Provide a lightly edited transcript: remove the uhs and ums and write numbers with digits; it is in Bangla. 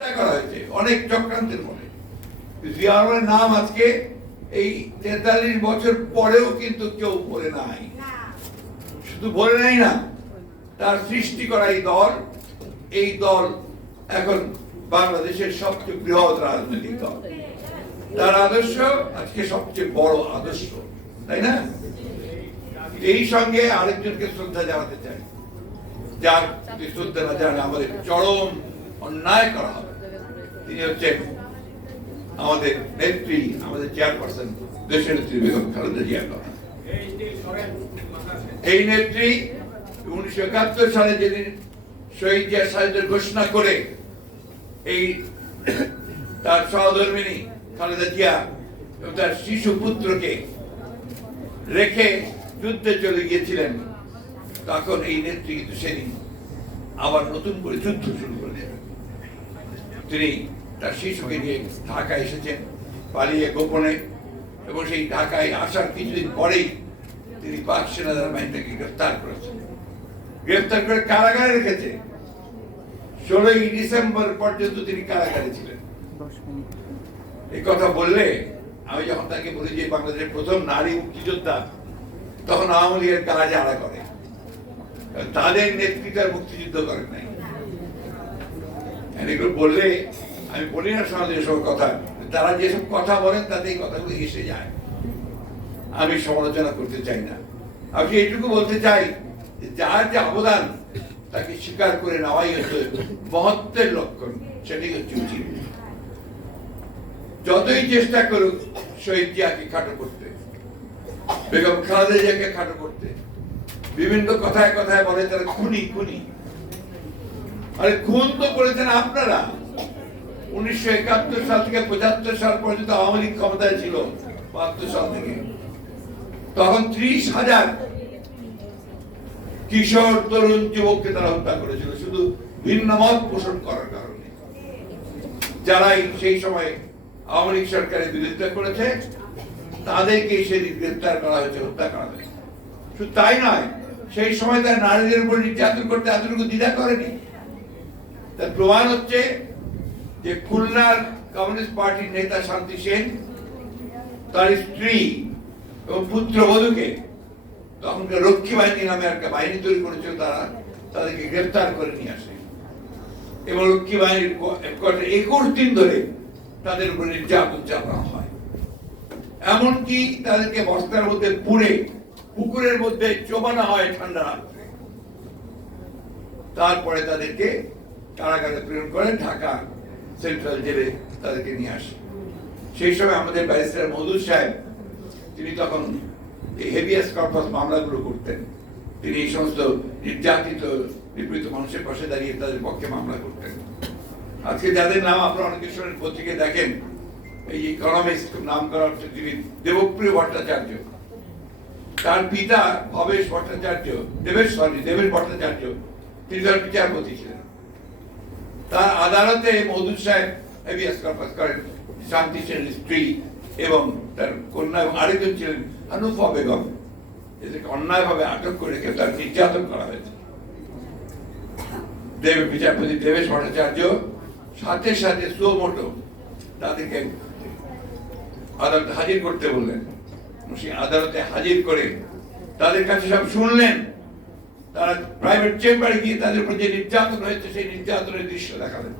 করা হয়েছে অনেক চক্রান্তের পরে। জিয়া রহমানের নাম আজকে এই 43 বছর পরেও কিন্তু কেউ বলে নাই। শুধু বলে নাই না, তার সৃষ্টি করা এই দল এখন বাংলাদেশের সবচেয়ে বৃহৎ রাজনৈতিক দল। তার আদর্শ আজকে সবচেয়ে বড় আদর্শ, তাই না? এই সঙ্গে আরেকজনকে শ্রদ্ধা জানাতে চাই, যার শ্রদ্ধা না জানালে আমাদের চরম অন্যায় করা হবে। তিনি হচ্ছেন আমাদের নেত্রী, আমাদের চেয়ারপারসন, দেশের নেত্রী বেগম খালেদা জিয়া। এই নেত্রী 1971 সালে যেদিন শহীদ জিয়া সাহেবের ঘোষণা করে এই তার সহধর্মিনী খালেদা জিয়া এবং তার শিশু পুত্রকে রেখে যুদ্ধে চলে গিয়েছিলেন, তখন এই নেত্রী কিন্তু সেদিন আবার নতুন করে যুদ্ধ শুরু করেছেন। তিনি তার শিশুকে নিয়ে ঢাকায় এসেছেন পালিয়ে গোপনে, এবং সেই ঢাকায় আসার কিছুদিন পরেই তিনি পাক সেনাদের বাহিনীকে গ্রেফতার করেছেন। গ্রেফতার করে কারাগারে রেখেছে। 16 ডিসেম্বর পর্যন্ত তিনি কারাগারে ছিলেন। এই কথা বললে আমি যখন তাকে বলি যে বাংলাদেশের প্রথম নারী মুক্তিযোদ্ধা, তখন আওয়ামী লীগের কাজ আড়া করে, তাদের নেতৃত্বের মুক্তিযুদ্ধ করেন নাই। এগুলো বললে আমি বলি না সমাজে এসব কথা, তারা যেসব কথা বলেন তাতে এই কথাগুলো এসে যায়। আমি সমালোচনা করতে চাই না, আমি এইটুকু বলতে চাই যার যে অবদান তাকে স্বীকার করে নেওয়াই হচ্ছে মহত্বের লক্ষণ, সেটাই হচ্ছে উচিত। যতই চেষ্টা করুক শহীদ জিয়াকে খাটো করতে, বেগম খালেদা জিয়াকে খাটো করতে, বিভিন্ন কথায় কথায় বলে তারা খুনি খুনি। আরে খুন তো করেছেন আপনারা। 1971 সাল থেকে 75 সাল পর্যন্ত আওয়ামী লীগ ক্ষমতায় ছিল, 72 সাল থেকে। তখন 30,000 কিশোর তরুণ যুবককে তারা হত্যা করেছিল শুধু ভিন্ন মত পোষণ করার কারণে। যারাই সেই সময় আওয়ামী লীগ সরকারের বিরোধিতা করেছে তাদেরকে সেদিন গ্রেফতার করা হয়েছে, হত্যা করা হয়েছে। শুধু তাই নয়, সেই সময় তার নারীদের উপর নির্যাতন করতে এতটুকু দ্বিধা করেনি। তার প্রমাণ হচ্ছে যে খুলনার কমিউনিস্ট পার্টির নেতা শান্তি সেন তার স্ত্রী এবং পুত্রবধূকে তখনকার রক্ষী বাহিনী নামে একটা বাহিনী তৈরি করেছিল, তারা তাদেরকে গ্রেফতার করে নিয়ে আসে এবং রক্ষী বাহিনীর 21 দিন ধরে তাদের উপর নির্যাতন চালানো হয়। এমনকি তাদেরকে বস্তার মধ্যে পুড়ে পুকুরের মধ্যে চোবানো হয় ঠান্ডা রাত্রে। তারপরে তাদেরকে কারাগারে প্রেরণ করেন, ঢাকা সেন্ট্রাল জেলে তাদেরকে নিয়ে আসে। সেই সময় আমাদের ব্যারিস্টার মওদুদ সাহেব, তিনি তখন এই হেভিয়াস কর্পাস মামলাগুলো করতেন। তিনি এই সমস্ত নির্যাতিত নিপীড়িত মানুষের পাশে দাঁড়িয়ে তাদের পক্ষে মামলা করতেন। আজকে যাদের নাম আপনারা অনেকে শোনেন, পত্রিকায় দেখেন, এই ইকোনমিস্ট নাম করা হচ্ছে তিনি দেবপ্রিয় ভট্টাচার্য, তার পিতা ভবেশ ভট্টাচার্য, দেবেশ ভট্টাচার্য, তিনি তার বিচারপতি ছিলেন। তার আদালতে মওদুদ সাহেব হেভিয়াস কর্পাস করেন শান্তি সেনের স্ত্রী এবং তার কন্যা, এবং আরেকজন ছিলেন হানুফা বেগম, এদেরকে অন্যায়ভাবে আটক করে রেখে তার নির্যাতন করা হয়েছে। বিচারপতি দেবেশ ভট্টাচার্য সাথে সাথে সুমোটো তাদেরকে আদালতে হাজির করতে বললেন। সেই আদালতে হাজির করে তাদের কাছে সব শুনলেন। তারা প্রাইভেট চেম্বারে গিয়ে তাদের উপর যে নির্যাতন হয়েছে সেই নির্যাতনের দৃশ্য দেখালেন।